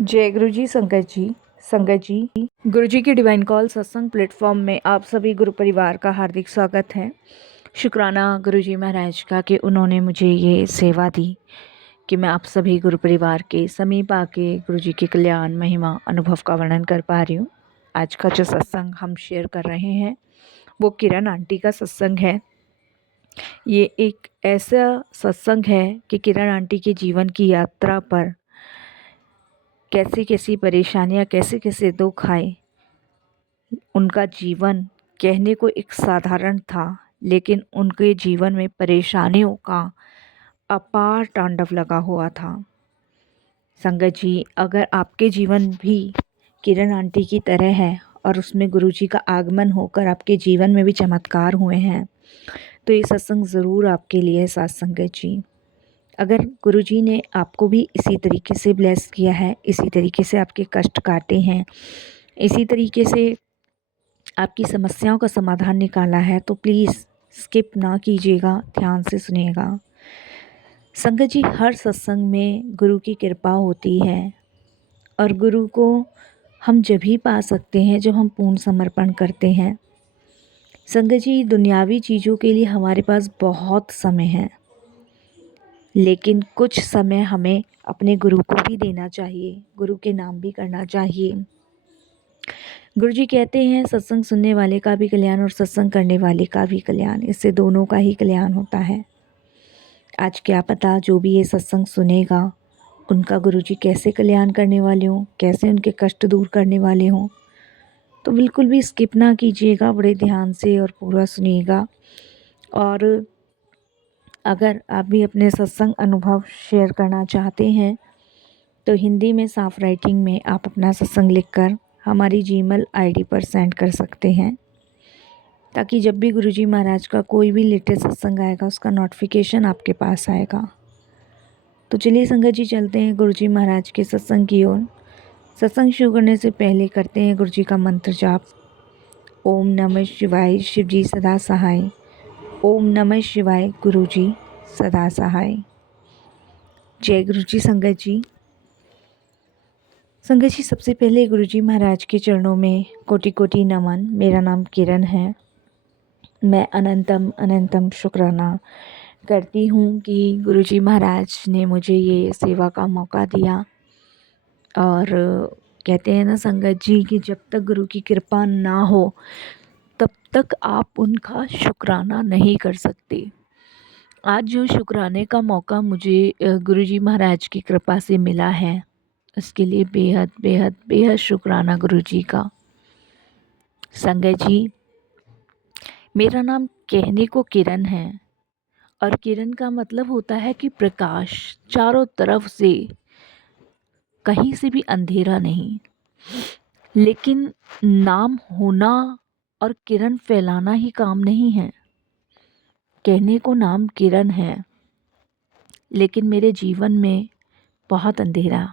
जय गुरु जी संगत जी गुरु जी की डिवाइन कॉल सत्संग प्लेटफॉर्म में आप सभी गुरु परिवार का हार्दिक स्वागत है। शुक्राना गुरु जी महाराज का कि उन्होंने मुझे ये सेवा दी कि मैं आप सभी गुरु परिवार के समीप आके गुरु जी के कल्याण महिमा अनुभव का वर्णन कर पा रही हूँ। आज का जो सत्संग हम शेयर कर रहे हैं वो किरण आंटी का सत्संग है। ये एक ऐसा सत्संग है कि किरण आंटी के जीवन की यात्रा पर कैसी कैसी परेशानियां, कैसे कैसे दुख आए। उनका जीवन कहने को एक साधारण था, लेकिन उनके जीवन में परेशानियों का अपार तांडव लगा हुआ था। संगत जी, अगर आपके जीवन भी किरण आंटी की तरह है और उसमें गुरुजी का आगमन होकर आपके जीवन में भी चमत्कार हुए हैं, तो ये सत्संग ज़रूर आपके लिए है। साथ संगत जी, अगर गुरुजी ने आपको भी इसी तरीके से ब्लेस किया है, इसी तरीके से आपके कष्ट काटे हैं, इसी तरीके से आपकी समस्याओं का समाधान निकाला है, तो प्लीज़ स्किप ना कीजिएगा, ध्यान से सुनिएगा। संगत जी, हर सत्संग में गुरु की कृपा होती है और गुरु को हम जब ही पा सकते हैं जब हम पूर्ण समर्पण करते हैं। संगत जी, दुनियावी चीज़ों के लिए हमारे पास बहुत समय है, लेकिन कुछ समय हमें अपने गुरु को भी देना चाहिए, गुरु के नाम भी करना चाहिए। गुरु जी कहते हैं सत्संग सुनने वाले का भी कल्याण और सत्संग करने वाले का भी कल्याण, इससे दोनों का ही कल्याण होता है। आज क्या पता जो भी ये सत्संग सुनेगा उनका गुरु जी कैसे कल्याण करने वाले हों, कैसे उनके कष्ट दूर करने वाले हों। तो बिल्कुल भी स्किप ना कीजिएगा, बड़े ध्यान से और पूरा सुनिएगा। और अगर आप भी अपने सत्संग अनुभव शेयर करना चाहते हैं तो हिंदी में साफ राइटिंग में आप अपना सत्संग लिखकर हमारी जीमेल आईडी पर सेंड कर सकते हैं, ताकि जब भी गुरुजी महाराज का कोई भी लेटेस्ट सत्संग आएगा उसका नोटिफिकेशन आपके पास आएगा। तो चलिए संगत जी, चलते हैं गुरुजी महाराज के सत्संग की ओर। सत्संग शुरू करने से पहले करते हैं गुरुजी का मंत्र जाप। ओम नमः शिवाय, शिव जी सदा सहाय। ओम नमः शिवाय, गुरुजी सदा सहाय। जय गुरुजी संगत जी। संगत जी, सबसे पहले गुरुजी महाराज के चरणों में कोटि कोटि नमन। मेरा नाम किरण है। मैं अनंतम अनंतम शुक्राना करती हूँ कि गुरुजी महाराज ने मुझे ये सेवा का मौका दिया। और कहते हैं ना संगत जी कि जब तक गुरु की कृपा ना हो तब तक आप उनका शुक्राना नहीं कर सकते। आज जो शुक्राने का मौका मुझे गुरुजी महाराज की कृपा से मिला है, उसके लिए बेहद बेहद बेहद शुक्राना गुरुजी का। संगत जी, मेरा नाम कहने को किरण है और किरण का मतलब होता है कि प्रकाश, चारों तरफ से, कहीं से भी अंधेरा नहीं। लेकिन नाम होना और किरण फैलाना ही काम नहीं है। कहने को नाम किरण है, लेकिन मेरे जीवन में बहुत अंधेरा,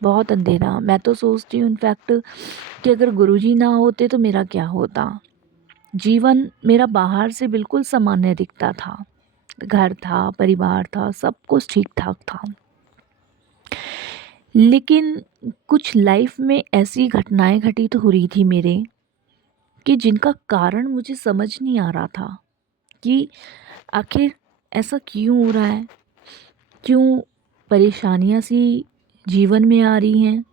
बहुत अंधेरा। मैं तो सोचती हूँ इनफैक्ट कि अगर गुरुजी ना होते तो मेरा क्या होता। जीवन मेरा बाहर से बिल्कुल सामान्य दिखता था, घर था, परिवार था, सब कुछ ठीक ठाक था। लेकिन कुछ लाइफ में ऐसी घटनाएं घटित हो रही थी मेरे, कि जिनका कारण मुझे समझ नहीं आ रहा था कि आखिर ऐसा क्यों हो रहा है, क्यों परेशानियां सी जीवन में आ रही हैं।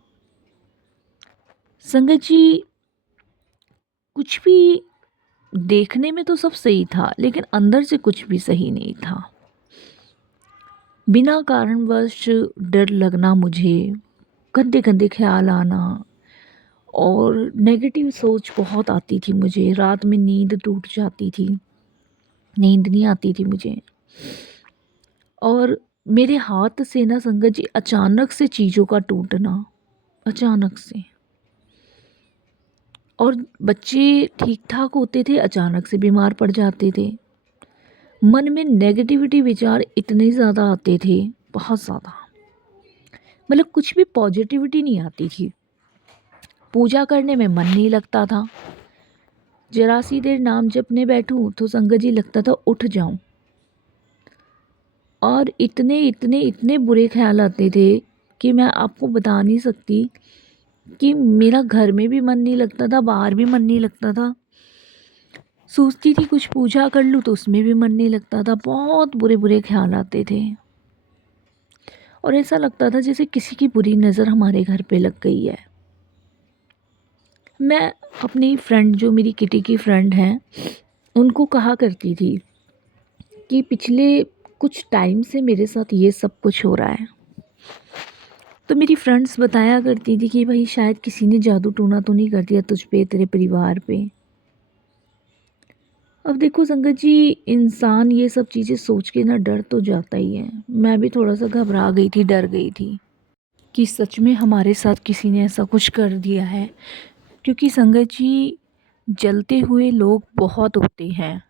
संगत जी, कुछ भी देखने में तो सब सही था, लेकिन अंदर से कुछ भी सही नहीं था। बिना कारणवश डर लगना मुझे, गंदे गंदे ख्याल आना और नेगेटिव सोच बहुत आती थी मुझे। रात में नींद टूट जाती थी, नींद नहीं आती थी मुझे। और मेरे हाथ से ना संगत जी अचानक से चीज़ों का टूटना, अचानक से। और बच्चे ठीक ठाक होते थे, अचानक से बीमार पड़ जाते थे। मन में नेगेटिविटी विचार इतने ज़्यादा आते थे, बहुत ज़्यादा, मतलब कुछ भी पॉजिटिविटी नहीं आती थी। पूजा करने में मन नहीं लगता था। जरा सी देर नाम जपने बैठूं तो संगत जी लगता था उठ जाऊं। और इतने इतने इतने बुरे ख्याल आते थे कि मैं आपको बता नहीं सकती कि मेरा घर में भी मन नहीं लगता था, बाहर भी मन नहीं लगता था। सोचती थी कुछ पूजा कर लूँ तो उसमें भी मन नहीं लगता था। बहुत बुरे-बुरे ख़्याल आते थे और ऐसा लगता था जैसे किसी की बुरी नज़र हमारे घर पे लग गई है। मैं अपनी फ्रेंड, जो मेरी किटी की फ्रेंड हैं, उनको कहा करती थी कि पिछले कुछ टाइम से मेरे साथ ये सब कुछ हो रहा है। तो मेरी फ्रेंड्स बताया करती थी कि भाई शायद किसी ने जादू टोना तो नहीं कर दिया तुझ पे, तेरे परिवार पे। अब देखो संगत जी, इंसान ये सब चीज़ें सोच के ना डर तो जाता ही है। मैं भी थोड़ा सा घबरा गई थी, डर गई थी कि सच में हमारे साथ किसी ने ऐसा कुछ कर दिया है। क्योंकि संगत जी, जलते हुए लोग बहुत होते हैं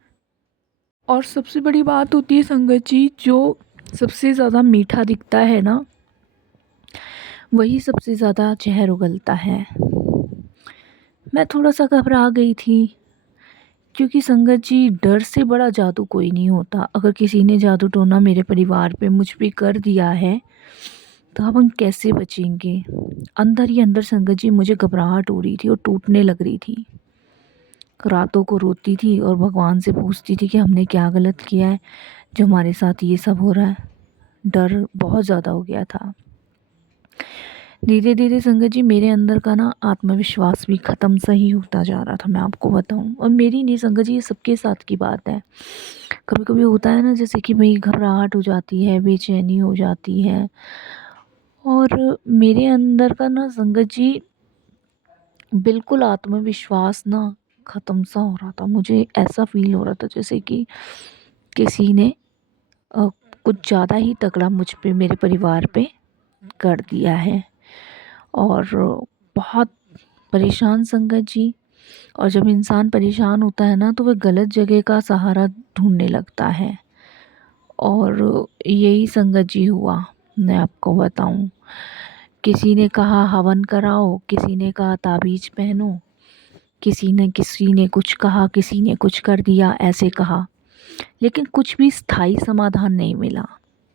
और सबसे बड़ी बात होती है संगत जी, जो सबसे ज़्यादा मीठा दिखता है ना, वही सबसे ज़्यादा ज़हर उगलता है। मैं थोड़ा सा घबरा गई थी क्योंकि संगत जी, डर से बड़ा जादू कोई नहीं होता। अगर किसी ने जादू टोना मेरे परिवार पे मुझ पे कर दिया है तो अब हम कैसे बचेंगे। अंदर ही अंदर संगत जी मुझे घबराहट हो रही थी और टूटने लग रही थी। रातों को रोती थी और भगवान से पूछती थी कि हमने क्या गलत किया है जो हमारे साथ ये सब हो रहा है। डर बहुत ज़्यादा हो गया था। धीरे धीरे संगत जी मेरे अंदर का ना आत्मविश्वास भी ख़त्म सा ही होता जा रहा था, मैं आपको बताऊं। और मेरी नहीं संगत जी, ये सबके साथ की बात है। कभी कभी होता है ना, जैसे कि भाई घबराहट हो जाती है, बेचैनी हो जाती है। और मेरे अंदर का ना संगत जी बिल्कुल आत्मविश्वास ना ख़त्म सा हो रहा था। मुझे ऐसा फील हो रहा था जैसे कि किसी ने अ, कुछ ज़्यादा ही तगड़ा मुझ पे, मेरे परिवार पे कर दिया है। और बहुत परेशान संगत जी। और जब इंसान परेशान होता है ना, तो वह गलत जगह का सहारा ढूंढने लगता है। और यही संगत जी हुआ, मैं आपको बताऊं। किसी ने कहा हवन कराओ, किसी ने कहा ताबीज़ पहनो, किसी ने कुछ कहा, किसी ने कुछ कर दिया, ऐसे कहा। लेकिन कुछ भी स्थायी समाधान नहीं मिला।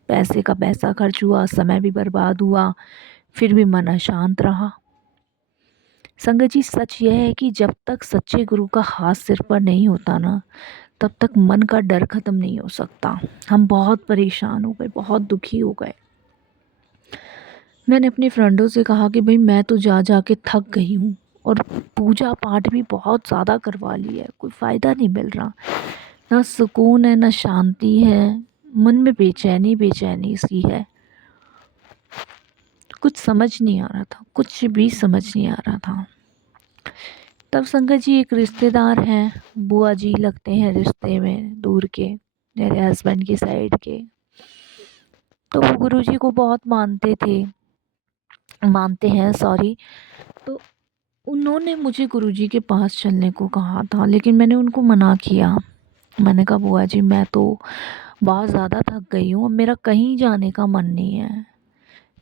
पैसे का पैसा खर्च हुआ, समय भी बर्बाद हुआ, फिर भी मन अशांत रहा। संगत जी, सच यह है कि जब तक सच्चे गुरु का हाथ सिर पर नहीं होता ना, तब तक मन का डर ख़त्म नहीं हो सकता। हम बहुत परेशान हो गए, बहुत दुखी हो गए। मैंने अपनी फ्रेंडों से कहा कि भाई मैं तो जा जा के थक गई हूँ और पूजा पाठ भी बहुत ज़्यादा करवा लिया है, कोई फ़ायदा नहीं मिल रहा। ना सुकून है, ना शांति है, मन में बेचैनी बेचैनी सी है। कुछ समझ नहीं आ रहा था, कुछ भी समझ नहीं आ रहा था। तब संगत जी एक रिश्तेदार हैं, बुआ जी लगते हैं रिश्ते में, दूर के, मेरे हस्बैंड की साइड के। तो वो गुरुजी को बहुत मानते थे, मानते हैं सॉरी। तो उन्होंने मुझे गुरुजी के पास चलने को कहा था, लेकिन मैंने उनको मना किया। मैंने कहा बुआ जी, मैं तो बहुत ज़्यादा थक गई हूँ, अब मेरा कहीं जाने का मन नहीं है।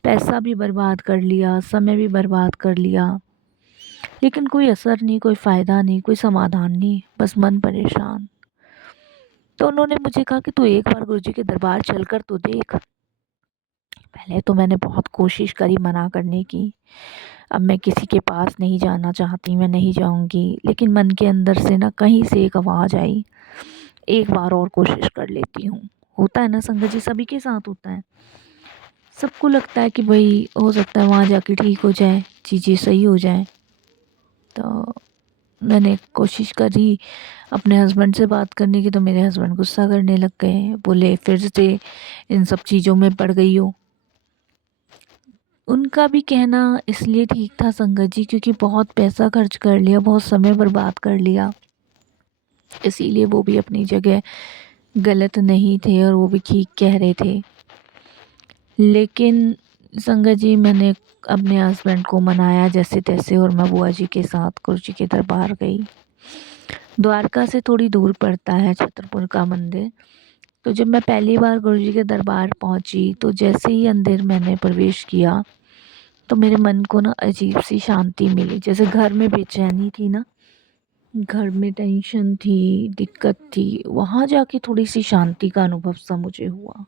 पैसा भी बर्बाद कर लिया, समय भी बर्बाद कर लिया, लेकिन कोई असर नहीं, कोई फ़ायदा नहीं, कोई समाधान नहीं, बस मन परेशान। तो उन्होंने मुझे कहा कि तू एक बार गुरुजी के दरबार चल कर तो देख। पहले तो मैंने बहुत कोशिश करी मना करने की। अब मैं किसी के पास नहीं जाना चाहती, मैं नहीं जाऊंगी, लेकिन मन के अंदर से ना कहीं से एक आवाज़ आई, एक बार और कोशिश कर लेती हूँ। होता है ना संगत जी, सभी के साथ होता है। सबको लगता है कि भाई हो सकता है वहाँ जाके ठीक हो जाए, चीज़ें सही हो जाए। तो मैंने कोशिश करी अपने हस्बैंड से बात करने की, तो मेरे हस्बैंड गुस्सा करने लग गए, बोले फिर से इन सब चीज़ों में पड़ गई हो। उनका भी कहना इसलिए ठीक था संगत जी, क्योंकि बहुत पैसा खर्च कर लिया, बहुत समय बर्बाद कर लिया, इसीलिए वो भी अपनी जगह गलत नहीं थे और वो भी ठीक कह रहे थे। लेकिन संगत जी, मैंने अपने हस्बैंड को मनाया जैसे तैसे और मैं बुआ जी के साथ गुरुजी के दरबार गई। द्वारका से थोड़ी दूर पड़ता है छतरपुर का मंदिर। तो जब मैं पहली बार गुरुजी के दरबार पहुंची, तो जैसे ही अंदर मैंने प्रवेश किया, तो मेरे मन को ना अजीब सी शांति मिली। जैसे घर में बेचैनी थी ना, घर में टेंशन थी, दिक्कत थी, वहाँ जाके थोड़ी सी शांति का अनुभव सा मुझे हुआ।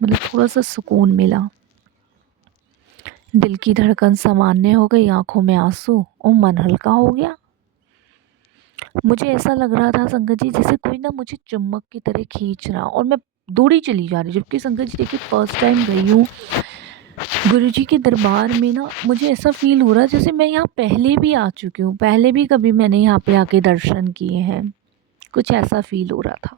मतलब थोड़ा सा सुकून मिला। दिल की धड़कन सामान्य हो गई, आंखों में आंसू और मन हल्का हो गया। मुझे ऐसा लग रहा था संगत जी जैसे कोई ना मुझे चुम्बक की तरह खींच रहा और मैं दौड़ी चली जा रही, जबकि संगत जी देखिए फर्स्ट टाइम गई हूँ गुरुजी के दरबार में ना। मुझे ऐसा फील हो रहा है जैसे मैं यहाँ पहले भी आ चुकी हूँ, पहले भी कभी मैंने यहाँ पे आके दर्शन किए हैं, कुछ ऐसा फील हो रहा था।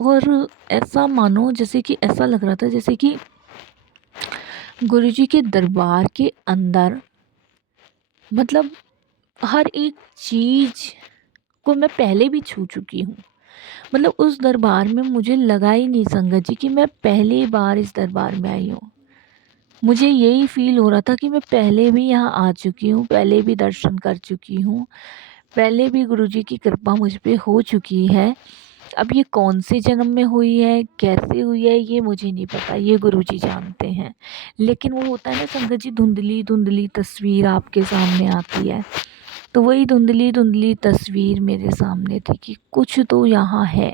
और ऐसा मानो जैसे कि ऐसा लग रहा था जैसे कि गुरुजी के दरबार के अंदर मतलब हर एक चीज़ को मैं पहले भी छू चुकी हूँ। मतलब उस दरबार में मुझे लगा ही नहीं संगत जी कि मैं पहली बार इस दरबार में आई हूँ। मुझे यही फ़ील हो रहा था कि मैं पहले भी यहाँ आ चुकी हूँ, पहले भी दर्शन कर चुकी हूँ, पहले भी गुरुजी की कृपा मुझ पे हो चुकी है। अब ये कौन से जन्म में हुई है, कैसे हुई है, ये मुझे नहीं पता, ये गुरुजी जानते हैं। लेकिन वो होता है ना संगत जी, धुंधली-धुंधली तस्वीर आपके सामने आती है। तो वही धुंधली-धुंधली तस्वीर मेरे सामने थी कि कुछ तो यहाँ है,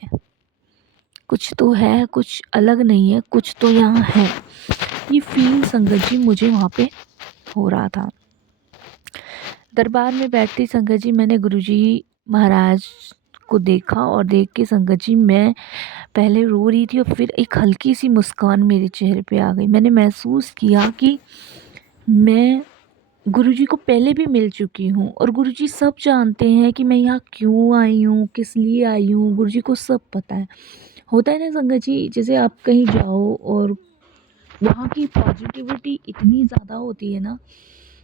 कुछ तो है, कुछ अलग नहीं है, कुछ तो यहाँ है। ये फ़ील संगत जी मुझे वहाँ पे हो रहा था। दरबार में बैठती संगत जी मैंने गुरुजी महाराज को देखा और देख के संगत जी मैं पहले रो रही थी और फिर एक हल्की सी मुस्कान मेरे चेहरे पे आ गई। मैंने महसूस किया कि मैं गुरुजी को पहले भी मिल चुकी हूँ और गुरुजी सब जानते हैं कि मैं यहाँ क्यों आई हूँ, किस लिए आई हूँ, गुरुजी को सब पता है। होता है ना संगत जी, जैसे आप कहीं जाओ और वहाँ की पॉजिटिविटी इतनी ज़्यादा होती है ना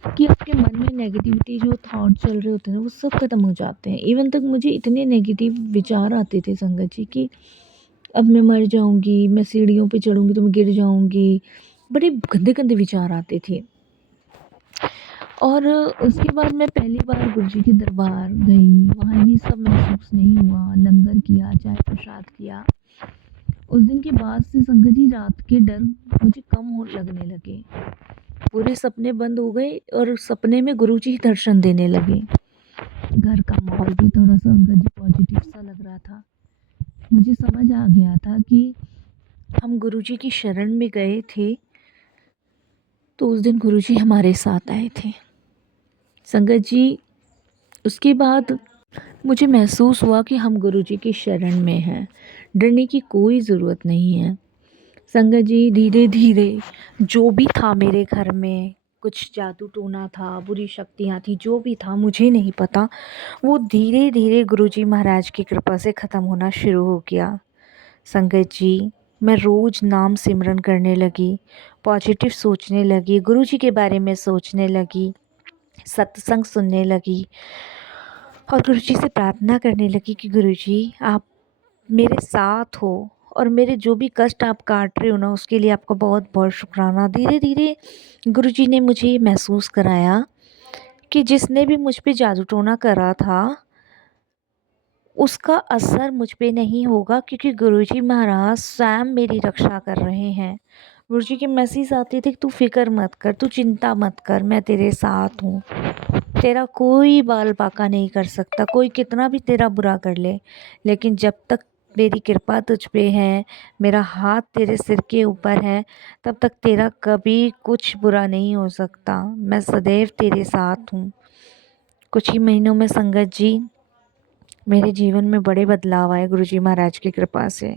कि आपके मन में नेगेटिविटी जो थॉट चल रहे होते हैं ना वो सब ख़त्म हो जाते हैं। इवन तक मुझे इतने नेगेटिव विचार आते थे संगत जी कि अब मैं मर जाऊंगी, मैं सीढ़ियों पे चढ़ूंगी तो मैं गिर जाऊंगी, बड़े गंदे गंदे विचार आते थे। और उसके बाद मैं पहली बार गुरुजी के दरबार गई, वहाँ ये सब महसूस नहीं हुआ, लंगर किया, चाय प्रसाद किया। उस दिन के बाद से संगत जी रात के डर मुझे कम हो लगने लगे, पूरे सपने बंद हो गए और सपने में गुरुजी ही दर्शन देने लगे। घर का माहौल भी थोड़ा सा संगत जी पॉजिटिव सा लग रहा था। मुझे समझ आ गया था कि हम गुरुजी की शरण में गए थे तो उस दिन गुरुजी हमारे साथ आए थे संगत जी। उसके बाद मुझे महसूस हुआ कि हम गुरुजी की शरण में हैं, डरने की कोई ज़रूरत नहीं है संगत जी। धीरे धीरे जो भी था मेरे घर में, कुछ जादू टोना था, बुरी शक्तियाँ थी, जो भी था मुझे नहीं पता, वो धीरे धीरे गुरुजी महाराज की कृपा से ख़त्म होना शुरू हो गया संगत जी। मैं रोज़ नाम सिमरन करने लगी, पॉजिटिव सोचने लगी, गुरुजी के बारे में सोचने लगी, सत्संग सुनने लगी और गुरुजी से प्रार्थना करने लगी कि गुरुजी आप मेरे साथ हो और मेरे जो भी कष्ट आप काट रहे हो ना उसके लिए आपका बहुत बहुत शुक्राना। धीरे धीरे गुरुजी ने मुझे ये महसूस कराया कि जिसने भी मुझ पे जादू टोना करा था उसका असर मुझ पे नहीं होगा, क्योंकि गुरुजी महाराज स्वयं मेरी रक्षा कर रहे हैं। गुरुजी के मैसेज आते थे कि तू फिक्र मत कर, तू चिंता मत कर, मैं तेरे साथ हूँ, तेरा कोई बाल बाका नहीं कर सकता, कोई कितना भी तेरा बुरा कर ले, लेकिन जब तक मेरी कृपा तुझ पे है, मेरा हाथ तेरे सिर के ऊपर है, तब तक तेरा कभी कुछ बुरा नहीं हो सकता, मैं सदैव तेरे साथ हूँ। कुछ ही महीनों में संगत जी मेरे जीवन में बड़े बदलाव आए गुरुजी महाराज की कृपा से।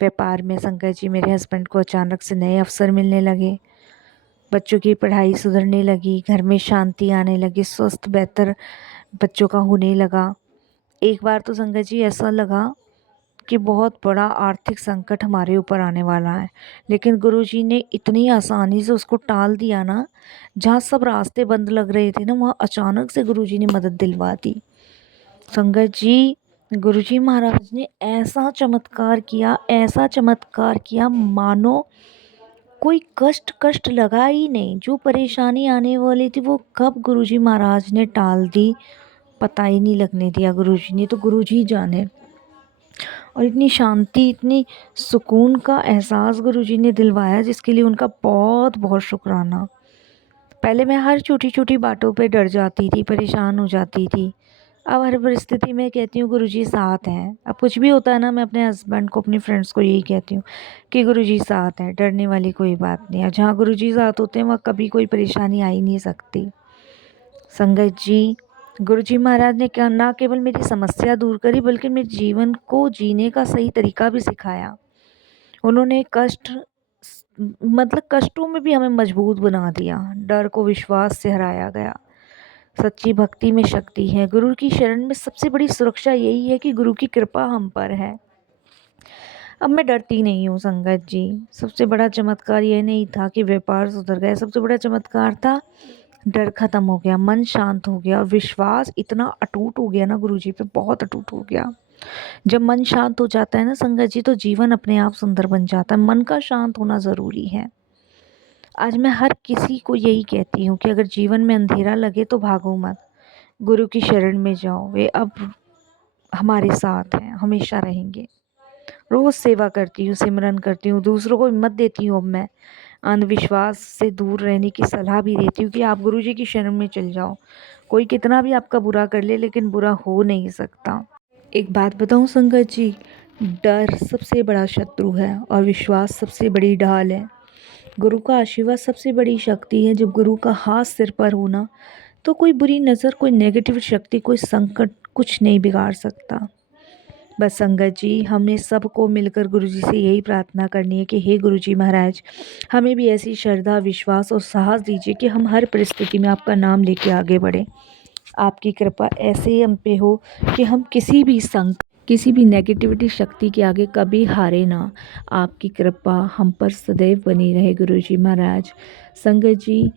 व्यापार में संगत जी मेरे हस्बैंड को अचानक से नए अवसर मिलने लगे, बच्चों की पढ़ाई सुधरने लगी, घर में शांति आने लगी, स्वस्थ बेहतर बच्चों का होने लगा। एक बार तो संगत जी ऐसा लगा कि बहुत बड़ा आर्थिक संकट हमारे ऊपर आने वाला है, लेकिन गुरुजी ने इतनी आसानी से उसको टाल दिया ना। जहाँ सब रास्ते बंद लग रहे थे ना, वहाँ अचानक से गुरुजी ने मदद दिलवा दी संगत जी। गुरुजी महाराज ने ऐसा चमत्कार किया, ऐसा चमत्कार किया, मानो कोई कष्ट लगा ही नहीं। जो परेशानी आने वाली थी वो कब गुरुजी महाराज ने टाल दी, पता ही नहीं लगने दिया गुरुजी ने, तो गुरुजी जाने। और इतनी शांति, इतनी सुकून का एहसास गुरुजी ने दिलवाया, जिसके लिए उनका बहुत बहुत शुक्राना। पहले मैं हर छोटी छोटी बातों पे डर जाती थी, परेशान हो जाती थी, अब हर परिस्थिति में कहती हूँ गुरुजी साथ हैं। अब कुछ भी होता है ना, मैं अपने हस्बैंड को, अपने फ्रेंड्स को यही कहती हूँ कि गुरुजी साथ हैं, डरने वाली कोई बात नहीं है। जहाँ गुरुजी साथ होते हैं वहाँ कभी कोई परेशानी आ ही नहीं सकती। संगत जी, गुरुजी महाराज ने क्या ना केवल मेरी समस्या दूर करी बल्कि मेरे जीवन को जीने का सही तरीका भी सिखाया। उन्होंने कष्टों में भी हमें मजबूत बना दिया। डर को विश्वास से हराया गया। सच्ची भक्ति में शक्ति है। गुरु की शरण में सबसे बड़ी सुरक्षा यही है कि गुरु की कृपा हम पर है। अब मैं डरती नहीं हूँ संगत जी। सबसे बड़ा चमत्कार यह नहीं था कि व्यापार सुधर गया, सबसे बड़ा चमत्कार था डर खत्म हो गया, मन शांत हो गया और विश्वास इतना अटूट हो गया ना गुरुजी पे, बहुत अटूट हो गया। जब मन शांत हो जाता है ना संगत जी, तो जीवन अपने आप सुंदर बन जाता है। मन का शांत होना ज़रूरी है। आज मैं हर किसी को यही कहती हूँ कि अगर जीवन में अंधेरा लगे तो भागो मत, गुरु की शरण में जाओ। वे अब हमारे साथ हैं, हमेशा रहेंगे। रोज़ सेवा करती हूँ, सिमरन करती हूँ, दूसरों को हिम्मत देती हूँ। अब मैं अंधविश्वास से दूर रहने की सलाह भी देती हूँ कि आप गुरुजी की शरण में चल जाओ। कोई कितना भी आपका बुरा कर ले, लेकिन बुरा हो नहीं सकता। एक बात बताऊँ संगत जी, डर सबसे बड़ा शत्रु है और विश्वास सबसे बड़ी ढाल है। गुरु का आशीर्वाद सबसे बड़ी शक्ति है। जब गुरु का हाथ सिर पर होना, तो कोई बुरी नज़र, कोई नेगेटिव शक्ति, कोई संकट कुछ नहीं बिगाड़ सकता। बस संगत जी, हमें सबको मिलकर गुरुजी से यही प्रार्थना करनी है कि हे गुरुजी महाराज, हमें भी ऐसी श्रद्धा, विश्वास और साहस दीजिए कि हम हर परिस्थिति में आपका नाम लेके आगे बढ़ें। आपकी कृपा ऐसे हम पे हो कि हम किसी भी नेगेटिविटी शक्ति के आगे कभी हारे ना। आपकी कृपा हम पर सदैव बनी रहे गुरुजी महाराज। संगत जी,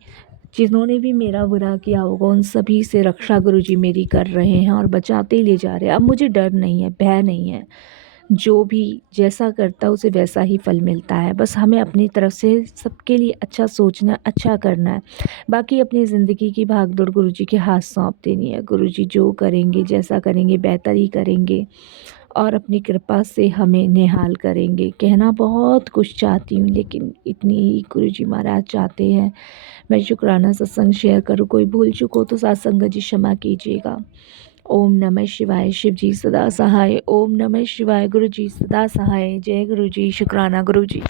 जिन्होंने भी मेरा बुरा किया होगा उन सभी से रक्षा गुरुजी मेरी कर रहे हैं और बचाते ही ले जा रहे हैं। अब मुझे डर नहीं है, भय नहीं है। जो भी जैसा करता है उसे वैसा ही फल मिलता है। बस हमें अपनी तरफ से सबके लिए अच्छा सोचना, अच्छा करना है। बाकी अपनी ज़िंदगी की भागदौड़ गुरुजी के हाथ सौंप देनी है। गुरुजी जो करेंगे, जैसा करेंगे, बेहतर ही करेंगे और अपनी कृपा से हमें निहाल करेंगे। कहना बहुत कुछ चाहती हूँ, लेकिन इतनी ही गुरुजी महाराज चाहते हैं मैं शुक्राना सत्संग शेयर करूँ। कोई भूल चूक हो तो सत्संग जी क्षमा कीजिएगा। ओम नमः शिवाय। शिव जी सदा सहाय। ओम नमः शिवाय। गुरु जी सदा सहाय। जय गुरु जी। शुक्राना गुरु जी।